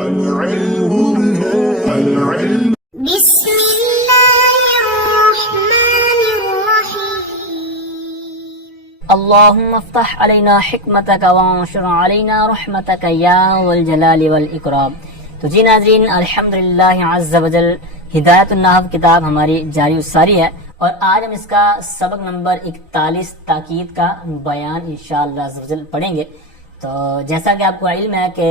العلم بسم الله الرحمن الرحيم اللهم افتح علينا حکمتک وانشر علينا رحمتک یا ذو الجلال والاکرام۔ تو جی ناظرین، الحمدللہ عز وجل ہدایت النحو کتاب ہماری جاری الساری ہے، اور آج ہم اس کا سبق نمبر 41 تاکید کا بیان انشاءاللہ عز وجل پڑھیں گے۔ تو جیسا کہ آپ کو علم ہے کہ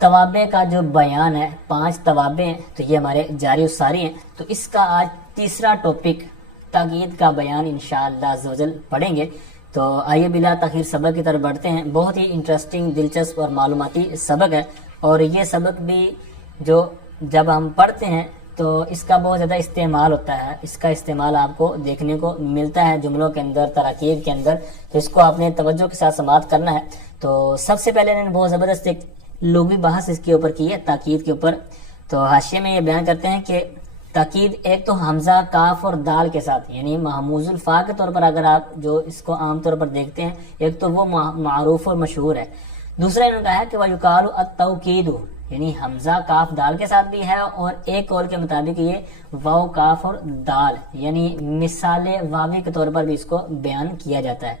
توابع کا جو بیان ہے، 5 توابع ہیں، تو یہ ہمارے جاری الساری ہیں۔ تو اس کا آج تیسرا ٹاپک تاکید کا بیان انشاءاللہ عز وجل پڑھیں گے۔ تو آئیے بلا تاخیر سبق کی طرف بڑھتے ہیں۔ بہت ہی انٹرسٹنگ، دلچسپ اور معلوماتی سبق ہے، اور یہ سبق بھی جو جب ہم پڑھتے ہیں تو اس کا بہت زیادہ استعمال ہوتا ہے، اس کا استعمال آپ کو دیکھنے کو ملتا ہے جملوں کے اندر، تراکیب کے اندر۔ تو اس کو آپ نے توجہ کے ساتھ سماعت کرنا ہے۔ تو سب سے پہلے انہوں نے بہت زبردست ایک لغوی بحث اس کے اوپر کی ہے، تاکید کے اوپر۔ تو حاشیے میں یہ بیان کرتے ہیں کہ تاکید ایک تو حمزہ، کاف اور دال کے ساتھ، یعنی محموز الفا کے طور پر اگر آپ جو اس کو عام طور پر دیکھتے ہیں، ایک تو وہ معروف اور مشہور ہے۔ دوسرا انہوں نے کہا ہے کہ وَيُقَالُ التَّوْكِيدُ، یعنی حمزہ کاف دال کے ساتھ بھی ہے، اور ایک قول کے مطابق یہ واو کاف اور دال، یعنی مثال واوی کے طور پر بھی اس کو بیان کیا جاتا ہے۔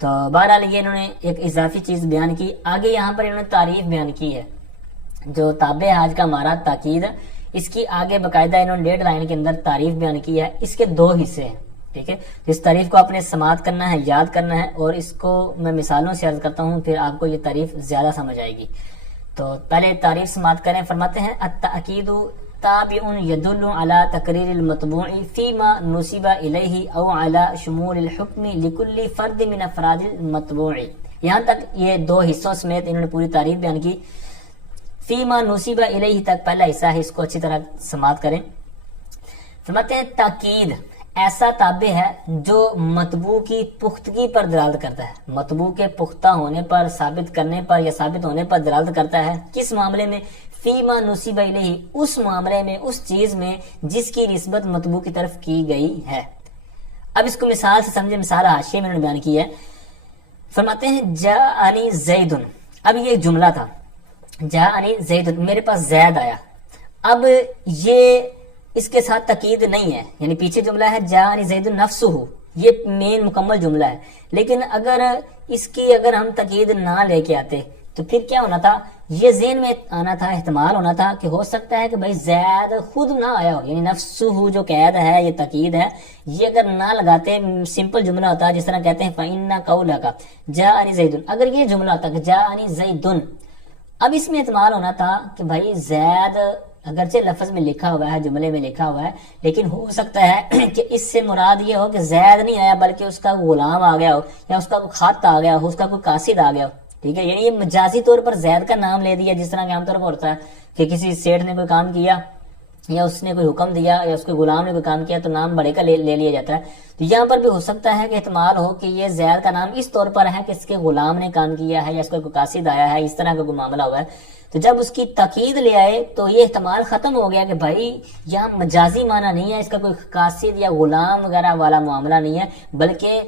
تو بہرحال یہ انہوں نے ایک اضافی چیز بیان کی۔ آگے یہاں پر انہوں نے تعریف بیان کی ہے، جو تابع ہے آج کا ہمارا تاکید، اس کی آگے باقاعدہ انہوں نے 1.5 لائن کے اندر تعریف بیان کی ہے۔ اس کے 2 حصے ہیں، ٹھیک ہے۔ اس تعریف کو آپ نے سماعت کرنا ہے، یاد کرنا ہے، اور اس کو میں مثالوں سے عرض کرتا ہوں، پھر آپ کو یہ تعریف زیادہ سمجھ آئے گی۔ تو پہلے تعریف سماعت کریں۔ فرماتے ہیں التأکید تابع يدل على تقریر المطبوع فيما نسب الیہ او على شمول الحکم لكل فرد من افراد المطبوع۔ یہاں تک یہ 2 حصوں سمیت انہوں نے پوری تعریف بیان کی۔ فیما نصیب الیہ تک پہلا حصہ ہے، اس کو اچھی طرح سماعت کریں۔ فرماتے ہیں تاکید ایسا تابع ہے جو مطبوع کی پختگی پر دلالت کرتا ہے، مطبوع کے پختہ ہونے پر، ثابت کرنے پر یا ثابت ہونے پر دلالت کرتا ہے۔ کس معاملے میں؟ فیما نصیب الیہ، اس معاملے میں، اس چیز میں جس کی نسبت مطبوع کی طرف کی گئی ہے۔ اب اس کو مثال سے سمجھے، مثال حاشیے میں انہوں نے بیان کی ہے۔ فرماتے ہیں جاءنی زید، اب یہ ایک جملہ تھا، جاءنی زید، میرے پاس زید آیا۔ اب یہ اس کے ساتھ تاکید نہیں ہے، یعنی پیچھے جملہ ہے جاءنی زید نفسہ، یہ مین مکمل جملہ ہے، لیکن اگر اس کی ہم تاکید نہ لے کے آتے تو پھر کیا ہونا تھا؟ یہ ذہن میں آنا تھا، احتمال ہونا تھا کہ ہو سکتا ہے کہ بھائی زید خود نہ آیا ہو، یعنی نفسہ جو قید ہے، یہ تاکید ہے، یہ اگر نہ لگاتے سمپل جملہ ہوتا، جس طرح کہتے ہیں فَإِنَّ قَوْلَكَ جَاءَنِي زَيْدٌ، اگر یہ جملہ ہوتا کہ جَاءَنِي زَيْدٌ، اب اس میں احتمال ہونا تھا کہ بھائی زید اگرچہ لفظ میں لکھا ہوا ہے، جملے میں لکھا ہوا ہے، لیکن ہو سکتا ہے کہ اس سے مراد یہ ہو کہ زید نہیں آیا بلکہ اس کا غلام آ گیا ہو، یا اس کا کوئی خط آ گیا ہو، اس کا کوئی قاصد آ گیا ہو، ٹھیک ہے۔ یعنی یہ مجازی طور پر زید کا نام لے دیا، جس طرح کہ عام طور پر ہوتا ہے کہ کسی سیٹھ نے کوئی کام کیا، یا اس نے کوئی حکم دیا، یا اس کے غلام نے کوئی کام کیا، تو نام بڑے کا لے لیا جاتا ہے۔ تو یہاں پر بھی ہو سکتا ہے کہ احتمال ہو کہ یہ زید کا نام اس طور پر ہے کہ اس کے غلام نے کام کیا ہے، یا اس کا کوئی قاصد آیا ہے، اس طرح کا کوئی معاملہ ہوا ہے۔ تو جب اس کی تاکید لے آئے تو یہ احتمال ختم ہو گیا کہ بھائی یہاں مجازی معنی نہیں ہے، اس کا کوئی قاصد یا غلام وغیرہ والا معاملہ نہیں ہے، بلکہ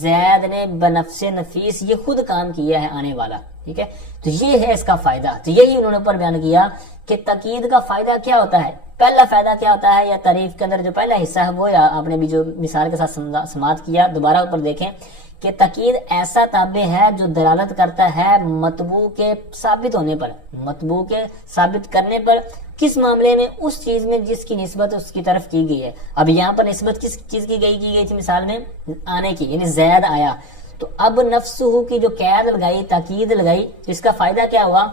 زید نے بنفس نفیس یہ خود کام کیا ہے آنے والا، ٹھیک ہے۔ تو یہ ہے اس کا فائدہ۔ تو یہی انہوں نے اوپر بیان کیا کہ تاکید کا فائدہ کیا ہوتا ہے۔ پہلا فائدہ کیا ہوتا ہے، یا تعریف کے اندر جو پہلا حصہ ہے وہ آپ نے بھی جو مثال کے ساتھ سماعت کیا، دوبارہ اوپر دیکھیں کہ تاکید ایسا تابع ہے جو دلالت کرتا ہے مطبوع کے ثابت ہونے پر، مطبوع کے ثابت کرنے پر، کس معاملے میں؟ اس چیز میں جس کی نسبت اس کی طرف کی گئی ہے۔ اب یہاں پر نسبت کس چیز کی گئی تھی مثال میں؟ آنے کی، یعنی زید آیا۔ تو اب نفسہ کی جو قید لگائی، تاکید لگائی، تو اس کا فائدہ کیا ہوا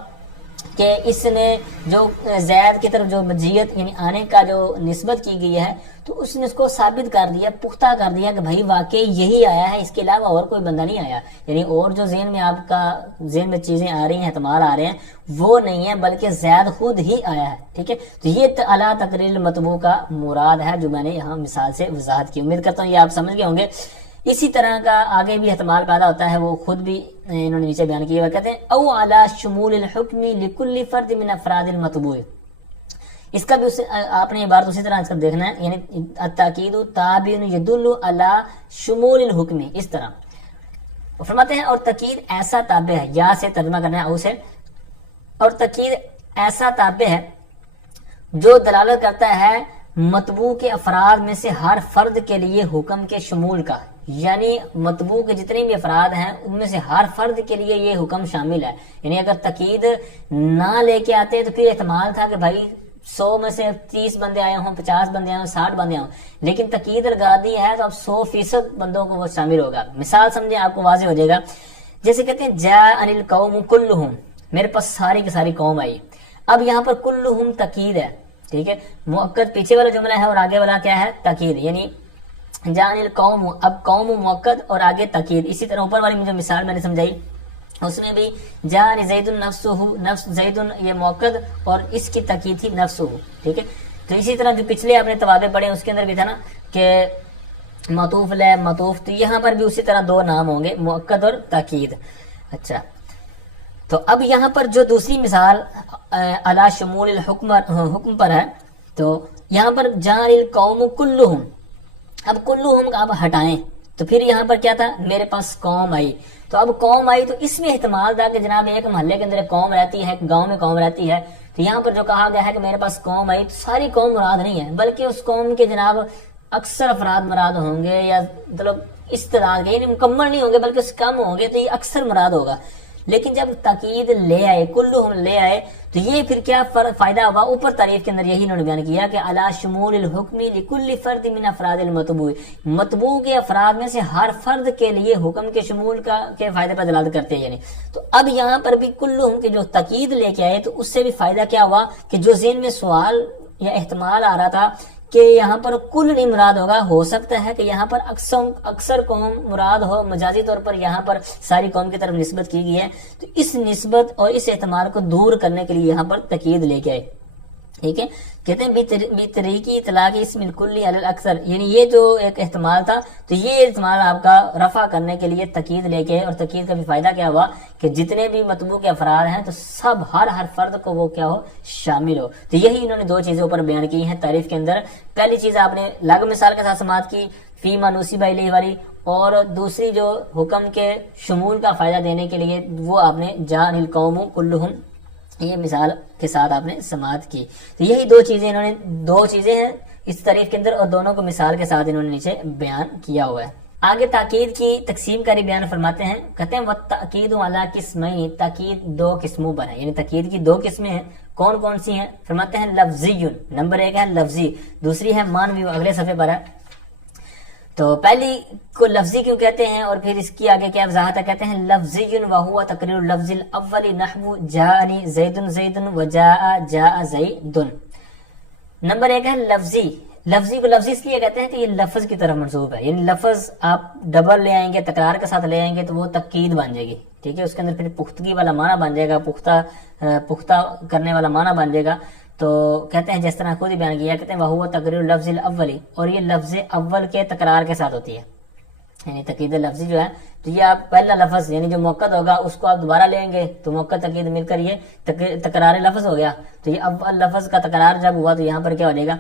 کہ اس نے جو زید کی طرف جو مجیت یعنی آنے کا جو نسبت کی گئی ہے، تو اس نے اس کو ثابت کر دیا، پختہ کر دیا کہ بھائی واقعی یہی آیا ہے، اس کے علاوہ اور کوئی بندہ نہیں آیا، یعنی اور جو ذہن میں آپ کا ذہن میں چیزیں آ رہی ہیں، احتمال آ رہے ہیں، وہ نہیں ہے بلکہ زید خود ہی آیا ہے، ٹھیک ہے۔ تو یہ اعلیٰ تقریر المطبوع کا مراد ہے، جو میں نے یہاں مثال سے وضاحت کی، امید کرتا ہوں یہ آپ سمجھ گئے ہوں گے۔ اسی طرح کا آگے بھی احتمال پیدا ہوتا ہے، وہ خود بھی انہوں نے نیچے بیان کیا ہوا، کہتے ہیں او علی شمول الحکم لکل فرد من افراد المطبوع، اس کا بھی آپ نے یہ بات اسی طرح دیکھنا ہے، یعنی التاکید تابع یدل علی شمول الحکم، اس طرح فرماتے ہیں۔ اور تاکید ایسا تابع ہے، یا سے ترجمہ کرنا ہے او سے، اور تاکید ایسا تابع ہے جو دلالت کرتا ہے مطبوع کے افراد میں سے ہر فرد کے لیے حکم کے شمول کا، یعنی مطبوع کے جتنے بھی افراد ہیں ان میں سے ہر فرد کے لیے یہ حکم شامل ہے. یعنی اگر تقید نہ لے کے آتے تو پھر احتمال تھا کہ بھائی 100 میں سے 30 بندے آئے ہوں، 50 بندے آئے ہوں، 60 بندے ہوں، لیکن تقید لگا دی ہے تو اب 100% بندوں کو وہ شامل ہوگا. مثال سمجھے آپ کو واضح ہو جائے گا. جیسے کہتے ہیں جاءنی القوم کلہم، میرے پاس ساری کی ساری قوم آئی. اب یہاں پر کلہم تقید ہے، ٹھیک ہے، مؤکد پیچھے والا جملہ ہے اور آگے والا کیا ہے؟ تقید. یعنی جاءنی القوم، اب قوم مؤکد اور آگے تقید. اسی طرح اوپر والی جو مثال میں نے سمجھائی اس میں بھی جاءنی زید نفسہ، نفس زید یہ مؤکد اور اس کی تقید تھی نفسہ، ٹھیک ہے. تو اسی طرح جو پچھلے آپ نے توابع پڑھے اس کے اندر بھی تھا نا کہ معطوف لے معطوف، تو یہاں پر بھی اسی طرح دو نام ہوں گے، مؤکد اور تاکید. اچھا، تو اب یہاں پر جو دوسری مثال علی شمول حکم پر ہے، تو یہاں پر جاء القوم کلہم، اب کلہم آپ ہٹائیں تو پھر یہاں پر کیا تھا؟ میرے پاس قوم آئی. تو اب قوم آئی تو اس میں احتمال تھا کہ جناب ایک محلے کے اندر ایک قوم رہتی ہے، ایک گاؤں میں قوم رہتی ہے. تو یہاں پر جو کہا گیا ہے کہ میرے پاس قوم آئی، تو ساری قوم مراد نہیں ہے، بلکہ اس قوم کے جناب اکثر افراد مراد ہوں گے، یا مطلب اس طرح کے، یعنی مکمل نہیں ہوں گے بلکہ اس کم ہوں گے، تو یہ اکثر مراد ہوگا. لیکن جب تاکید لے آئے، کلہم لے آئے، تو یہ پھر کیا فائدہ ہوا؟ اوپر تعریف کے اندر یہی انہوں نے بیان کیا کہ علی شمول الحکم لکل فرد من افراد المطبوع، مطبوع کے افراد میں سے ہر فرد کے لیے حکم کے شمول کا کے فائدے پر دلالت کرتے ہیں. یعنی تو اب یہاں پر بھی کلہم کے جو تاکید لے کے آئے تو اس سے بھی فائدہ کیا ہوا کہ جو ذہن میں سوال یا احتمال آ رہا تھا کہ یہاں پر کل نہیں مراد ہوگا، ہو سکتا ہے کہ یہاں پر اکثر قوم مراد ہو، مجازی طور پر یہاں پر ساری قوم کی طرف نسبت کی گئی ہے. تو اس نسبت اور اس احتمال کو دور کرنے کے لیے یہاں پر تاکید لے کے آئے. ٹھیک ہے، کہتے ہیں بطریقی اطلاق اسم الکلی علی الاکثر، یعنی یہ جو ایک احتمال تھا تو یہ احتمال آپ کا رفع کرنے کے لیے تاکید لے کے، اور تاکید کا بھی فائدہ کیا ہوا کہ جتنے بھی مطبوع کے افراد ہیں تو سب ہر فرد کو وہ کیا ہو؟ شامل ہو. تو یہی انہوں نے دو چیزیں اوپر بیان کی ہیں تعریف کے اندر. پہلی چیز آپ نے لغو مثال کے ساتھ سماعت کی، فی ما نصب الیہ والی، اور دوسری جو حکم کے شمول کا فائدہ دینے کے لیے وہ آپ نے جاء القوم کلہم، یہ مثال کے ساتھ آپ نے سماعت کی. تو یہی دو چیزیں ہیں اس تعریف کے اندر، اور دونوں کو مثال کے ساتھ انہوں نے نیچے بیان کیا ہوا ہے. آگے تاکید کی تقسیم کاری بیان فرماتے ہیں. کہتے ہیں وَالتَّأْکِیدُ عَلَىٰ قِسْمَيْنِ، تاکید دو قسموں پر ہے، یعنی تاکید کی دو قسمیں ہیں. کون کون سی ہیں؟ فرماتے ہیں لفظی، نمبر ایک ہے لفظی، دوسری ہے معنوی، اگلے صفحے پر ہے. تو پہلی کو لفظی کیوں کہتے ہیں اور پھر اس کی آگے کیا وضاحت ہے؟ کہتے ہیں لفظی وہو تقریر اللفظ الاول نحو جاءنی زید زید وجاء جاء زید. نمبر ایک ہے لفظی. لفظی کو لفظی اس لیے کہتے ہیں کہ یہ لفظ کی طرف منسوب ہے، یعنی لفظ آپ ڈبل لے آئیں گے، تکرار کے ساتھ لے آئیں گے تو وہ تاکید بن جائے گی. ٹھیک ہے، اس کے اندر پھر پختگی والا معنی بن جائے گا، پختہ کرنے والا معنی بن جائے گا. تو کہتے ہیں جس طرح خود ہی بیان کیا، کہتے ہیں وہ تقریر لفظ الاولی، اور یہ لفظ اول کے تکرار کے ساتھ ہوتی ہے. یعنی تاکید لفظی جو ہے تو یہ آپ پہلا لفظ یعنی جو مؤکد ہوگا اس کو آپ دوبارہ لیں گے تو مؤکد تاکید مل کر یہ تکرار لفظ ہو گیا. تو یہ اول لفظ کا تکرار جب ہوا تو یہاں پر کیا ہو جائے گا؟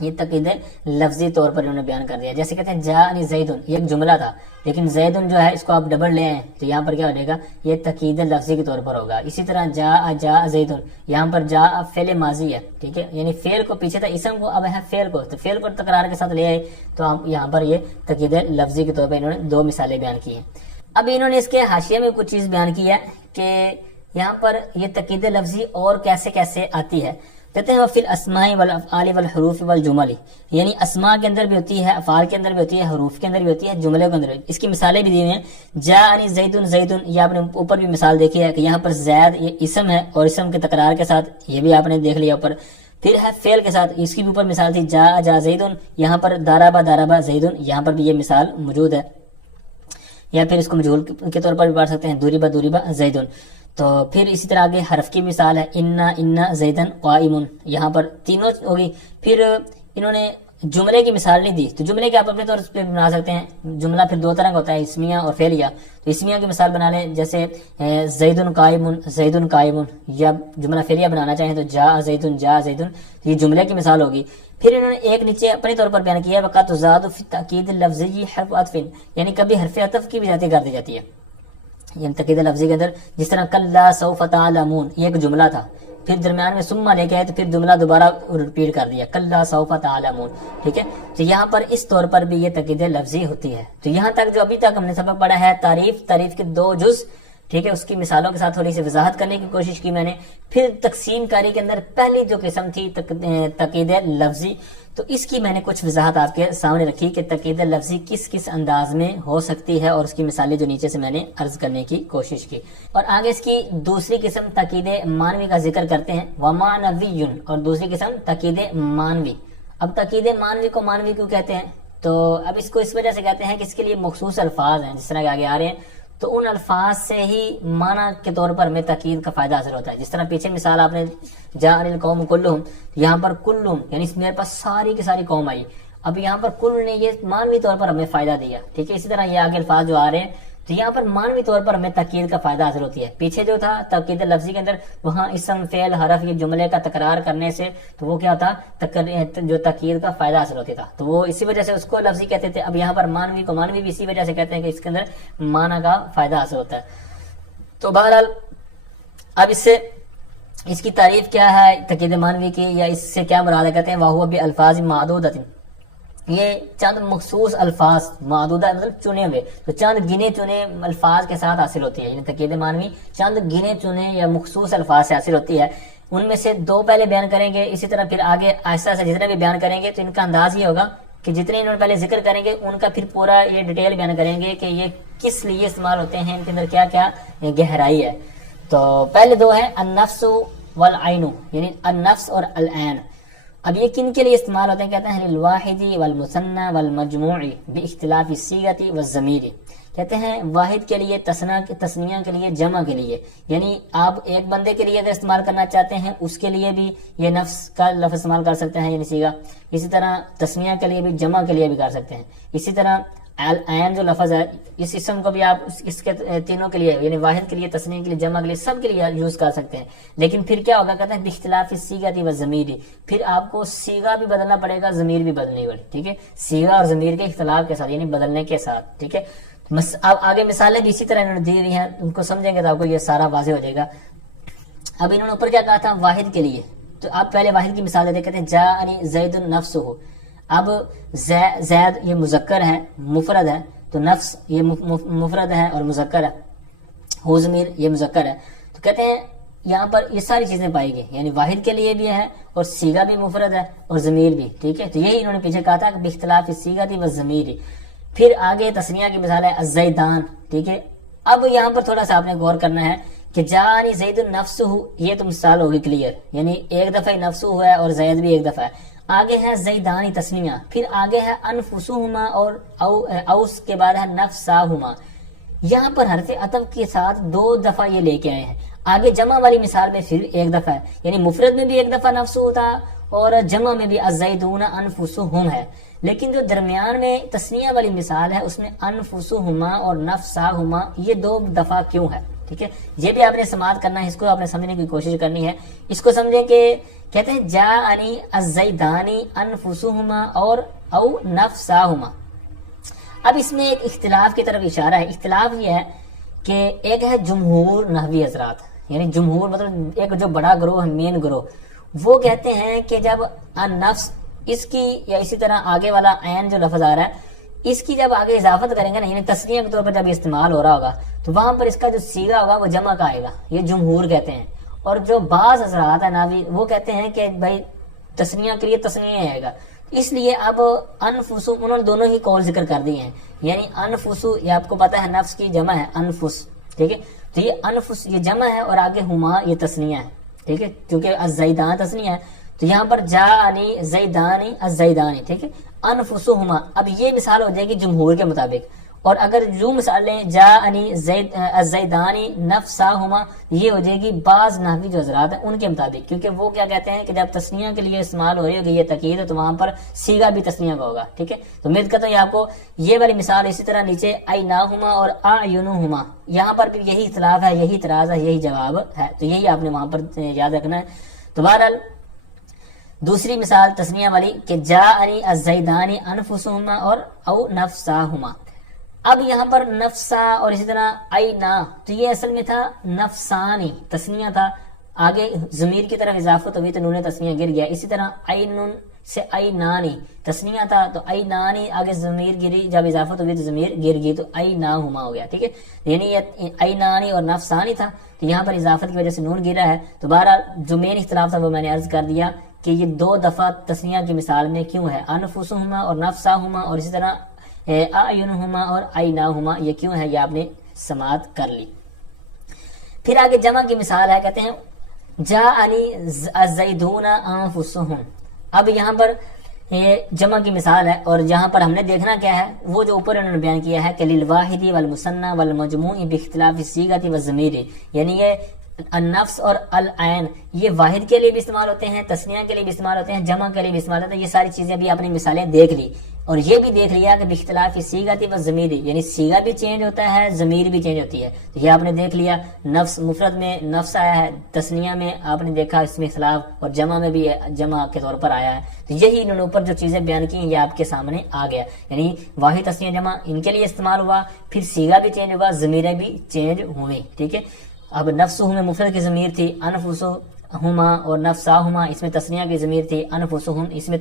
یہ تاکید لفظی طور پر انہوں نے بیان کر دیا. جیسے کہتے ہیں جاءنی زیدن، یہ ایک جملہ تھا لیکن زیدن جو ہے اس کو آپ ڈبل لے آئیں تو یہاں پر کیا ہو جائے گا؟ یہ تاکید لفظی کے طور پر ہوگا. اسی طرح جاء زیدن، یہاں پر جاء فعل ماضی ہے، ٹھیک ہے، یعنی فعل کو پیچھے تھا اسم کو، اب ہے فعل کو، تو فعل کو تکرار کے ساتھ لے آئے تو آپ یہاں پر یہ تاکید لفظی کے طور پر انہوں نے دو مثالیں بیان کی ہیں. اب انہوں نے اس کے حاشیے میں کچھ چیز بیان کی ہے کہ یہاں پر یہ تاکید لفظی اور کیسے کیسے آتی ہے. کہتے ہیں وفی الاسماء والافعال والحروف والجمل، یعنی اسماء کے اندر بھی ہوتی ہے، افعال کے اندر بھی ہوتی ہے، حروف کے اندر بھی ہوتی ہے، جملے کے اندر بھی. اس کی مثالیں بھی دی ہوئی ہیں. جاءنی زیدن زیدن، یہ آپ نے اوپر بھی مثال دیکھی ہے کہ یہاں پر زید یہ اسم ہے اور اسم کے تکرار کے ساتھ، یہ بھی آپ نے دیکھ لیا اوپر. پھر ہے فعل کے ساتھ، اس کی بھی اوپر مثال تھی جاء زیدن، یہاں پر ضرب زیدن، یہاں پر بھی یہ مثال موجود ہے. یا پھر اس کو مجہول کے طور پر بھی پڑھ سکتے ہیں ضرب زیدن. تو پھر اسی طرح آگے حرف کی مثال ہے ان زیدن قائم، یہاں پر تینوں ہوگی. پھر انہوں نے جملے کی مثال نہیں دی، تو جملے کے آپ اپنے طور پہ بنا سکتے ہیں. جملہ پھر دو طرح کا ہوتا ہے، اسمیہ اور فعلیہ. تو اسمیہ کی مثال بنا لیں جیسے زیدن قائم، یا جملہ فعلیہ بنانا چاہیں تو جاء زیدن، تو یہ جملے کی مثال ہوگی. پھر انہوں نے ایک نیچے اپنے طور پر بیان کیا ہے وقت زاد فی تاکید لفظی حرف عطف، یعنی کبھی حرف عطف کی بھی زیادتی کر دی جاتی ہے. یعنی تاکید لفظی کے اندر جس طرح کلا سوف تعلمون، یہ ایک جملہ تھا پھر درمیان میں سما لے کے آئے تو پھر جملہ دوبارہ ریپیٹ کر دیا کلا سوف تعلمون. ٹھیک ہے، تو یہاں پر اس طور پر بھی یہ تاکید لفظی ہوتی ہے. تو یہاں تک جو ابھی تک ہم نے سبق پڑھا ہے تعریف کے 2 جز، ٹھیک ہے، اس کی مثالوں کے ساتھ تھوڑی سی وضاحت کرنے کی کوشش کی میں نے. پھر تقسیم کاری کے اندر پہلی جو قسم تھی تاکید لفظی، تو اس کی میں نے کچھ وضاحت آپ کے سامنے رکھی کہ تاکید لفظی کس کس انداز میں ہو سکتی ہے، اور اس کی مثالیں جو نیچے سے میں نے عرض کرنے کی کوشش کی. اور آگے اس کی دوسری قسم تاکید مانوی کا ذکر کرتے ہیں، ومانوی، اور دوسری قسم تاکید مانوی. اب تاکید مانوی کو مانوی کیوں کہتے ہیں؟ تو اب اس کو اس وجہ سے کہتے ہیں کہ اس کے لیے مخصوص الفاظ ہیں، جس طرح کہ آگے آ رہے ہیں، تو ان الفاظ سے ہی معنی کے طور پر ہمیں تاکید کا فائدہ حاصل ہوتا ہے. جس طرح پیچھے مثال آپ نے جاء القوم کلہم، یہاں پر کلہم یعنی میرے پاس ساری کی ساری قوم آئی. اب یہاں پر کل نے یہ مانوی طور پر ہمیں فائدہ دیا. ٹھیک ہے، اسی طرح یہ آگے الفاظ جو آ رہے ہیں تو یہاں پر مانوی طور پر ہمیں تاکید کا فائدہ حاصل ہوتی ہے. پیچھے جو تھا تاکید لفظی کے اندر وہاں اسم فعل حرف یہ جملے کا تکرار کرنے سے تو وہ کیا تھا، جو تاکید کا فائدہ حاصل ہوتا تھا، تو وہ اسی وجہ سے اس کو لفظی کہتے تھے. اب یہاں پر مانوی کو مانوی بھی اسی وجہ سے کہتے ہیں کہ اس کے اندر معنی کا فائدہ حاصل ہوتا ہے. تو بہرحال اب اس کی تعریف کیا ہے تاکید مانوی کی، یا اس سے کیا مراد ہے؟ کہتے ہیں وَهُوَ بِأَلْفَاظٍ مَعْدُودَةٍ، یہ چند مخصوص الفاظ، معدودہ مطلب چنے ہوئے، تو چند گنے چنے الفاظ کے ساتھ حاصل ہوتی ہے. یعنی تاکید مانوی چند گنے چنے یا مخصوص الفاظ سے حاصل ہوتی ہے. ان میں سے 2 پہلے بیان کریں گے، اسی طرح پھر آگے آہستہ آہستہ جتنے بھی بیان کریں گے تو ان کا انداز یہ ہوگا کہ جتنے انہوں نے پہلے ذکر کریں گے ان کا پھر پورا یہ ڈیٹیل بیان کریں گے کہ یہ کس لیے استعمال ہوتے ہیں، ان کے اندر کیا کیا گہرائی ہے. تو پہلے 2 ہیں النفس والعین، یعنی النفس اور العین. اب یہ کن کے لیے استعمال ہوتے ہیں؟ کہتے ہیں للواحد والمثنى والمجموع باختلاف الصیغۃ والضمیر. کہتے ہیں واحد کے لیے، تثنیہ کے لیے، جمع کے لیے. یعنی آپ ایک بندے کے لیے اگر استعمال کرنا چاہتے ہیں اس کے لیے بھی یہ نفس کا لفظ استعمال کر سکتے ہیں، یعنی صیغہ. اسی طرح تثنیہ کے لیے بھی، جمع کے لیے بھی کر سکتے ہیں. اسی طرح العین جو لفظ ہے اس اسم کو بھی آپ اس کے تینوں کے لیے، یعنی واحد کے لیے، تثنیہ کے لیے، جمع کے لیے، سب کے لیے یوز کر سکتے ہیں. لیکن پھر کیا ہوگا؟ کہتے ہیں باختلاف الصیغۃ والضمیر، پھر آپ کو صیغہ بھی بدلنا پڑے گا، ضمیر بھی بدلنی پڑے. ٹھیک ہے، صیغہ اور ضمیر کے اختلاف کے ساتھ، یعنی بدلنے کے ساتھ. ٹھیک ہے، اب آگے مثالیں بھی اسی طرح انہوں نے دی ہوئی ہیں، ان کو سمجھیں گے تو آپ کو یہ سارا واضح ہو جائے گا. اب انہوں نے اوپر کیا کہا تھا؟ واحد کے لیے. تو آپ پہلے واحد کی مثال دیتے، کہتے ہیں جاءنی زید نفسہ. اب زید یہ مذکر ہے، مفرد ہے، تو نفس یہ مفرد ہے اور مذکر ہے، ہو ضمیر یہ مذکر ہے. تو کہتے ہیں یہاں پر یہ ساری چیزیں پائی گئی، یعنی واحد کے لیے بھی ہے اور صیغہ بھی مفرد ہے اور ضمیر بھی. ٹھیک ہے، تو یہی انہوں نے پیچھے کہا تھا کہ باختلاف الصیغۃ والضمیر. پھر آگے تثنیہ کی مثال ہے الزیدان. ٹھیک ہے، اب یہاں پر تھوڑا سا آپ نے غور کرنا ہے کہ جاءنی زید نفسہ، یہ تو مثال ہوگی کلیئر، یعنی ایک دفعہ نفسہ ہوا ہے اور زید بھی ایک دفعہ ہے. آگے ہے زیدانی تثنیہ، پھر آگے ہے انفسہما اور اوس کے بعد ہے نفساہما. یہاں پر حرف عطف کے ساتھ 2 دفعہ یہ لے کے آئے ہیں. آگے جمع والی مثال میں پھر 1 دفعہ ہے، یعنی مفرد میں بھی 1 دفعہ نفس ہوتا اور جمع میں بھی الزیدون انفسہم ہے. لیکن جو درمیان میں تثنیہ والی مثال ہے اس میں انفسہما اور نفساہما یہ 2 دفعہ کیوں ہے؟ ٹھیک ہے، یہ بھی آپ نے سماعت کرنا ہے، اس کو آپ نے سمجھنے کی کوشش کرنی ہے. اس کو سمجھیں کہ کہتے ہیں جاءنی الزیدانی انفسہما اور او نفساہما. اب اس میں ایک اختلاف کی طرف اشارہ ہے. اختلاف یہ ہے کہ ایک ہے جمہور نحوی حضرات، یعنی جمہور مطلب ایک جو بڑا گروہ ہے، مین گروہ، وہ کہتے ہیں کہ جب النفس اس کی، یا اسی طرح آگے والا عین جو لفظ آ رہا ہے اس کی جب آگے اضافت کریں گے نا، یعنی تثنیہ کے طور پر جب استعمال ہو رہا ہوگا تو وہاں پر اس کا جو صیغہ ہوگا وہ جمع کا آئے گا. یہ جمہور کہتے ہیں. اور جو بعض حضرات ہیں ناوی وہ کہتے ہیں کہ بھائی تثنیہ کے لیے تثنیہ آئے گا. اس لیے اب انفسو انہوں نے دونوں ہی قول ذکر کر دیے ہیں. یعنی انفسو یہ آپ کو پتا ہے نفس کی جمع ہے انفس. ٹھیک ہے، تو یہ انفس یہ جمع ہے اور آگے ہما یہ تثنیہ ہے. ٹھیک ہے، کیونکہ الزیدان تثنیہ ہے تو یہاں پر جاءنی زیدانی الزیدانی. ٹھیک ہے، انفسہما. اب یہ مثال ہو جائے گی جمہور کے مطابق. اور اگر جو مثال لیں جاءنی الزیدانی نفساہما، یہ ہو جائے گی بعض نحوی جو حضرات ہیں ان کے مطابق، کیونکہ وہ کیا کہتے ہیں کہ جب تثنیہ کے لیے استعمال ہو رہی ہوگی یہ تاکید ہے تو وہاں پر صیغہ بھی تثنیہ کا ہوگا. ٹھیک ہے، تو امید کرتا ہوں یہ آپ کو یہ والی مثال. اسی طرح نیچے ایناہما اور اعینہما، یہاں پر بھی یہی اختلاف ہے، یہی اعتراض ہے، یہی جواب ہے. تو یہی آپ نے وہاں پر یاد رکھنا ہے. تو بہرحال دوسری مثال تثنیہ والی کہ جاءنی الزیدانی انفسہما اور او نفساہما. اب یہاں پر نفسا اور اسی طرح اینا، تو یہ اصل میں تھا نفسانی تثنیہ تھا، آگے ضمیر کی طرف اضافت ہوئی تو نون تسنیہ گر گیا. اسی طرح اینن سے اینانی تسنیہ تھا تو اینانی آگے ضمیر گری, جب اضافت ہوئی تو ضمیر گر گئی تو ایناہما ہو گیا. ٹھیک ہے, یعنی یہ اینانی اور نفسانی تھا تو یہاں پر اضافت کی وجہ سے نون گرا ہے. تو بہرحال جو مین اختلاف تھا وہ میں نے عرض کر دیا کہ یہ 2 دفعہ تسنیہ کی مثال میں کیوں ہے, انفسہما اور نفسہما, اور اسی طرح اعینہما اور ایناہما, یہ کیوں ہے, یہ آپ نے سماعت کر لی. پھر آگے جمع کی مثال ہے, کہتے ہیں جاءنی الزیدون انفسہم. اب یہاں پر یہ جمع کی مثال ہے, اور یہاں پر ہم نے دیکھنا کیا ہے, وہ جو اوپر انہوں نے بیان کیا ہے کہ للواحد والمثنى والمجموع باختلاف الصیغۃ والضمیر, یعنی یہ النفس اور العین یہ واحد کے لیے بھی استعمال ہوتے ہیں, تسنیہ کے لیے بھی استعمال ہوتے ہیں, جمع کے لیے بھی استعمال ہوتے ہیں. یہ ساری چیزیں بھی اپنی مثالیں دیکھ لی, اور یہ بھی دیکھ لیا کہ باختلاف الصیغۃ والضمیر, یعنی صیغہ بھی چینج ہوتا ہے, ضمیر بھی چینج ہوتی ہے. تو یہ آپ نے دیکھ لیا, نفس مفرد میں نفس آیا ہے, تسنیہ میں آپ نے دیکھا اس میں اختلاف, اور جمع میں بھی جمع کے طور پر آیا ہے. تو یہی انہوں نے اوپر جو چیزیں بیان کی ہیں یہ آپ کے سامنے آ گیا, یعنی واحد تسنیہ جمع ان کے لیے استعمال ہوا, پھر صیغہ بھی چینج ہوا, ضمیریں بھی چینج ہوئیں. ٹھیک ہے, اب نفسہ میں مفرد کی ضمیر تھی, انفسہما اور نفساہما اس میں تسنیہ کی ضمیر تھی, انفسہم اس میں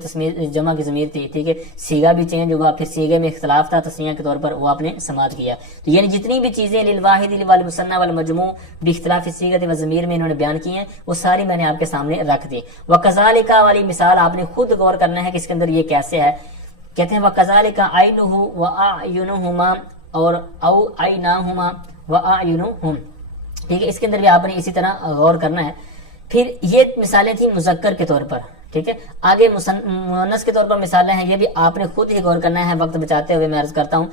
جمع کی ضمیر تھی. ٹھیک ہے, صیغہ بھی چینج ہوا, پھر صیغے میں اختلاف تھا تسنیہ کے طور پر, وہ آپ نے سماعت کیا. تو یعنی جتنی بھی چیزیں للواحد والمثنى والمجموع باختلاف الصیغۃ والضمیر میں انہوں نے بیان کی ہیں وہ ساری میں نے آپ کے سامنے رکھ دی. وکذالک والی مثال آپ نے خود غور کرنا ہے کہ اس کے اندر یہ کیسے ہے. کہتے ہیں وکذالک عینہ واعینہما اور او عیناہما واعینہم. ٹھیک ہے, اس کے اندر بھی آپ نے اسی طرح غور کرنا ہے. پھر یہ مثالیں تھیں مذکر کے طور پر. ٹھیک ہے, آگے مؤنث کے طور پر مثالیں ہیں, یہ بھی آپ نے خود ہی غور کرنا ہے. وقت بچاتے ہوئے میں عرض کرتا ہوں,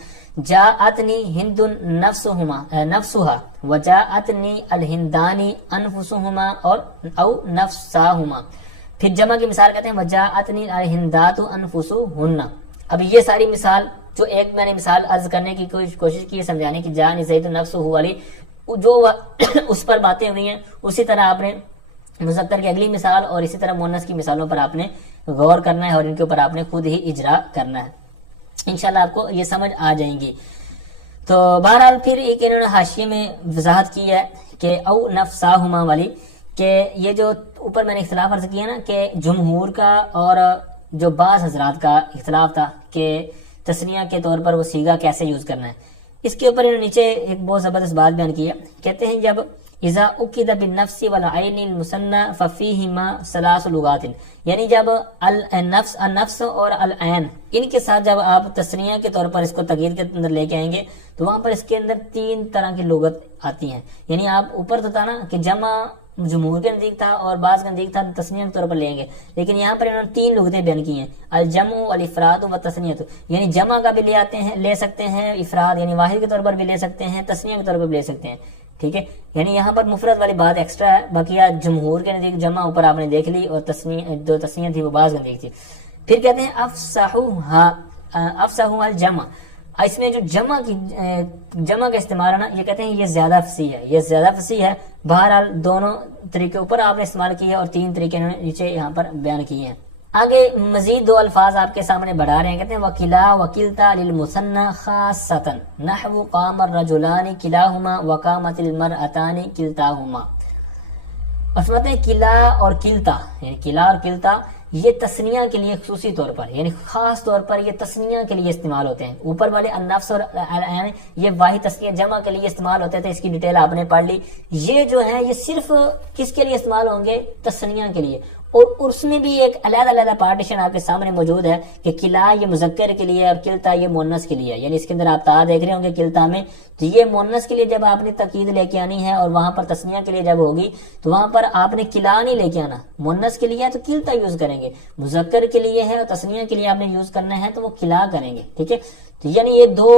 جاءتنی ہند نفسها وجاءتنی الہندانی انفسہما اور او نفساہما. پھر جمع کی مثال کہتے ہیں وجاءتنی الہندات انفسہن. اب یہ ساری مثال جو ایک میں نے مثال عرض کرنے کی کوشش کی ہے سمجھانے کی, جاءنی زید نفسہ والی جو اس پر باتیں ہوئی ہیں, اسی طرح آپ نے مذکر کی اگلی مثال اور اسی طرح مؤنث کی مثالوں پر آپ نے غور کرنا ہے, اور ان کے اوپر آپ نے خود ہی اجرا کرنا ہے. انشاءاللہ آپ کو یہ سمجھ آ جائیں گی. تو بہرحال پھر ایک انہوں نے حاشیے میں وضاحت کی ہے کہ او نفساہما والی, کہ یہ جو اوپر میں نے اختلاف عرض کیا نا کہ جمہور کا اور جو بعض حضرات کا اختلاف تھا کہ تسنیہ کے طور پر وہ صیغہ کیسے یوز کرنا ہے, اس کے اوپر انہوں نے نیچے ایک بہت زبردست بات بیان کی ہے. کہتے ہیں جب اذا اکد بالنفس والعین المثنى ففیہما ثلاث لغات, یعنی جب النفس اور العین ان کے ساتھ جب آپ تسنیہ کے طور پر اس کو تغیر کے اندر لے کے آئیں گے تو وہاں پر اس کے اندر 3 طرح کی لغت آتی ہیں. یعنی آپ اوپر تو تھا نا کہ جمع جمہور کے نزدیک تھا اور بعض کے نزدیک تھا تسنیہ کے طور پر لیں گے, لیکن یہاں پر انہوں نے 3 لغتیں بیان کی ہیں, الجمع والافراد والتثنیۃ. یعنی جمع کا بھی لے سکتے ہیں, افراد یعنی واحد کے طور پر بھی لے سکتے ہیں, تسنیہ کے طور پر بھی لے سکتے ہیں. ٹھیک ہے, یعنی یہاں پر مفرد والی بات ایکسٹرا ہے, باقی جمہور کے نزدیک جمع اوپر آپ نے دیکھ لی, اور جو تسنیہ تھی وہ بعض کے نزدیک تھی. پھر کہتے ہیں افصحوا الجمع. اس میں جو جمع کا استعمال ہے نا, یہ کہتے ہیں یہ زیادہ فصیح ہے. بہرحال دونوں طریقے اوپر آپ نے استعمال کیے اور 3 طریقے انہوں نے نیچے یہاں پر بیان کیے ہیں. آگے مزید 2 الفاظ آپ کے سامنے بڑھا رہے ہیں, کہتے ہیں وکلا وکلتا للمثنى خاصۃ نحو قام الرجلان کلاہما وقامت المرأتان کلتاہما. فرماتے ہیں کلا اور کلتا, یعنی کلا اور کلتا یہ تسنیہ کے لیے خصوصی طور پر یعنی خاص طور پر یہ تسنیہ کے لیے استعمال ہوتے ہیں. اوپر والے النفس اور العین یہ واحد تسنیہ جمع کے لیے استعمال ہوتے تھے, اس کی ڈیٹیل آپ نے پڑھ لی. یہ جو ہے یہ صرف کس کے لیے استعمال ہوں گے, تسنیہ کے لیے. اور اس میں بھی ایک علیحدہ پارٹیشن آپ کے سامنے موجود ہے کہ کلا یہ مذکر کے لیے اور کلتا یہ مؤنث کے لیے. یعنی اس کے اندر آپ تا دیکھ رہے ہوں گے کلتا میں, تو یہ مؤنث کے لیے جب آپ نے تاکید لے کے آنی ہے, اور وہاں پر تسنیہ کے لیے جب ہوگی تو وہاں پر آپ نے کلا نہیں لے کے آنا. مؤنث کے لیے ہے تو کلتا یوز کریں گے, مذکر کے لیے ہے اور تسنیہ کے لیے آپ نے یوز کرنا ہے تو وہ کلا کریں گے. ٹھیک ہے, تو یعنی یہ 2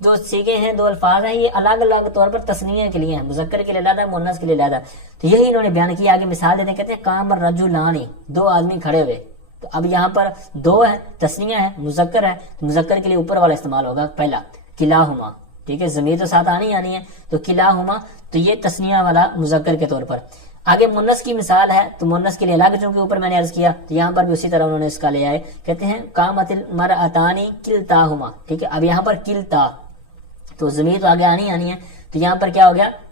جو سیگے ہیں 2 الفاظ ہیں, یہ الگ الگ طور پر تسنیہ کے لیے ہیں, مذکر کے لیے علیحدہ, مؤنث کے لیے علیحدہ. تو یہی انہوں نے بیان کیا. آگے مثال دیتے ہیں, کہتے ہیں قام الرجلان 2 آدمی کھڑے ہوئے. تو اب یہاں پر 2 ہے, تسنیہ ہے, مذکر ہے, تو مذکر کے لیے اوپر والا استعمال ہوگا پہلا کلاہما. ٹھیک ہے, ضمیر تو ساتھ آنی ہے, تو کلاہما تو یہ تسنیہ والا مذکر کے طور پر. آگے مؤنث کی مثال ہے, تو مؤنث کے لیے الگ, چونکہ اوپر میں نے عرض کیا تو یہاں پر بھی اسی طرح انہوں نے اس کا لے آئے. کہتے ہیں قامت المرأتان کلتاہما. ٹھیک ہے, اب یہاں پر کلتا تو ضمیر تو آگے آنی ہے, تو یہاں پر کیا ہو گیا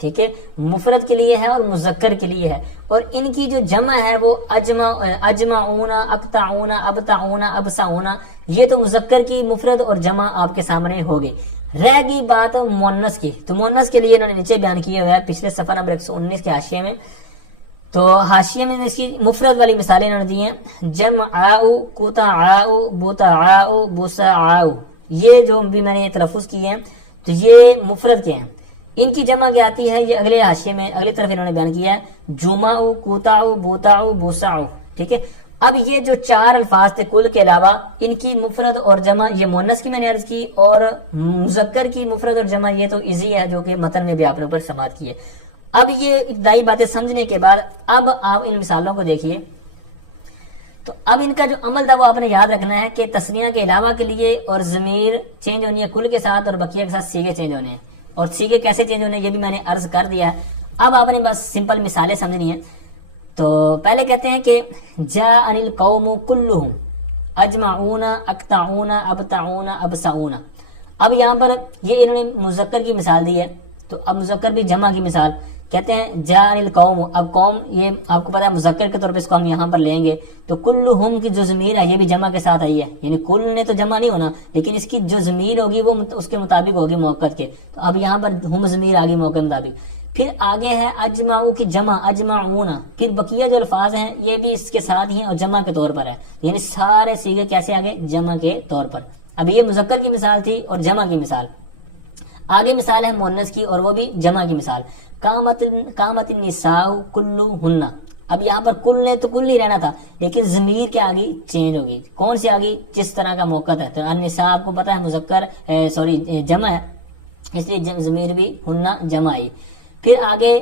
ٹھیک ہے، مفرد کے لیے ہے اور مذکر کے لیے ہے، اور ان کی جو جمع ہے وہ اجمعون، اقطعون، ابتعون، ابسعون، یہ تو مذکر کی مفرد اور جمع آپ کے سامنے ہوگی۔ رہ گئی بات مؤنث کی، تو مؤنث کے لیے انہوں نے نیچے بیان کیا ہوا ہے پچھلے صفحہ نمبر 119 کے حاشیے میں، تو حاشیے میں اس کی مفرد والی مثالیں انہوں نے دی ہیں، جمعاء، قطعاء، بطعاء، بسعاء، یہ جو بھی میں نے تلفظ کی ہیں تو یہ مفرد کے ہیں۔ ان کی جمع کیا آتی ہے، یہ اگلے حاشیے میں اگلی طرف انہوں نے بیان کیا ہے، جمعاء، قطعاء، بطعاء، بسعاء، ٹھیک ہے۔ اب یہ جو 4 الفاظ تھے کل کے علاوہ، ان کی مفرد اور جمع یہ مؤنث کی میں نے عرض کی، اور مذکر کی مفرد اور جمع یہ تو ایزی ہے جو کہ متن میں بھی آپ نے اوپر سماعت کی ہے۔ اب یہ ابتدائی باتیں سمجھنے کے بعد اب آپ ان مثالوں کو دیکھیے، تو اب ان کا جو عمل تھا وہ آپ نے یاد رکھنا ہے کہ تثنیہ کے علاوہ کے لیے اور ضمیر چینج ہونی ہے کل کے ساتھ، اور بقیہ کے ساتھ سیغے چینج ہونے ہیں، اور سیغے کیسے چینج ہونے ہیں یہ بھی میں نے عرض کر دیا ہے۔ اب آپ نے بس سمپل مثالیں سمجھنی ہیں۔ تو پہلے کہتے ہیں کہ جاءنی القوم کلہم اجمعون، اقطعون، ابتعون، ابسعون۔ اب یہاں پر یہ انہوں نے مذکر کی مثال دی ہے، تو اب مذکر بھی جمع کی مثال کہتے ہیں جاءنی القوم، اب قوم یہ آپ کو پتا ہے مذکر کے طور پہ اس کو ہم یہاں پر لیں گے، تو کلہم کی جو ضمیر ہے یہ بھی جمع کے ساتھ آئی ہے، یعنی کل نے تو جمع نہیں ہونا، لیکن اس کی جو ضمیر ہوگی وہ اس کے مطابق ہوگی موقت کے، تو اب یہاں پر ہم ضمیر آگی موقع کے مطابق۔ پھر آگے ہے اجمعو کی جمع، اجمعون، پھر بقیہ جو الفاظ ہیں یہ بھی اس کے ساتھ ہی ہیں اور جمع کے طور پر ہے، یعنی سارے صیغے کیسے آگے جمع کے طور پر۔ اب یہ مذکر کی مثال تھی اور جمع کی مثال، آگے مثال ہے مؤنث کی اور وہ بھی جمع کی مثال، قامت النساء کلہن۔ اب یہاں پر کل نے تو کل ہی رہنا تھا، لیکن ضمیر کے آگے چینج ہوگی، کون سی آگی، جس طرح کا موقع ہے، تو النساء آپ کو پتا ہے مذکر جمع ہے، اس لیے ضمیر بھی ہننا جمع آئی۔ پھر آگے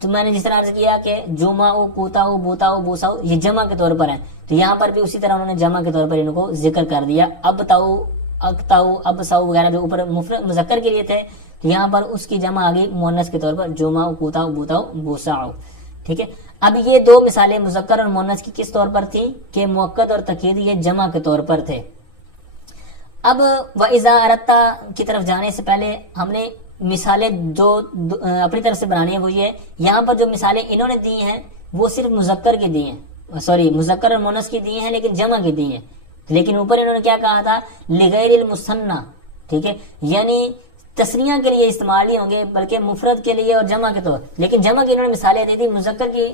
تو میں نے جس طرح عرض کیا کہ جمعو، قطعو، بطعو، بوسعو یہ جمع کے طور پر ہیں، تو یہاں پر بھی اسی طرح انہوں نے جمع کے طور پر ان کو ذکر کر دیا۔ ابتعو، اقطعو، ابسعو وغیرہ جو اوپر مفرد مذکر کے لیے تھے، تو یہاں پر اس کی جمع آگئی مؤنث کے طور پر، جمعو، قطعو، بطعو، بوسعو، ٹھیک ہے۔ اب یہ 2 مثالیں مذکر اور مؤنث کی کس طور پر تھیں کہ مؤکد اور تاکید یہ جمع کے طور پر تھے۔ اب وَإِذَا أَرَدْتَ کی طرف جانے سے پہلے ہم نے مثالیں جو اپنی طرف سے بنانی ہے وہ یہ، یہاں پر جو مثالیں انہوں نے دی ہیں وہ صرف مذکر کی دی ہیں، مذکر اور مؤنث کی دی ہیں لیکن جمع کی دی ہیں، لیکن اوپر انہوں نے کیا کہا تھا، لغیر المثنى، ٹھیک ہے، یعنی تثنیہ کے لیے استعمال نہیں ہوں گے بلکہ مفرد کے لیے اور جمع کے طور، لیکن جمع کی انہوں نے مثالیں دی تھی، مذکر کی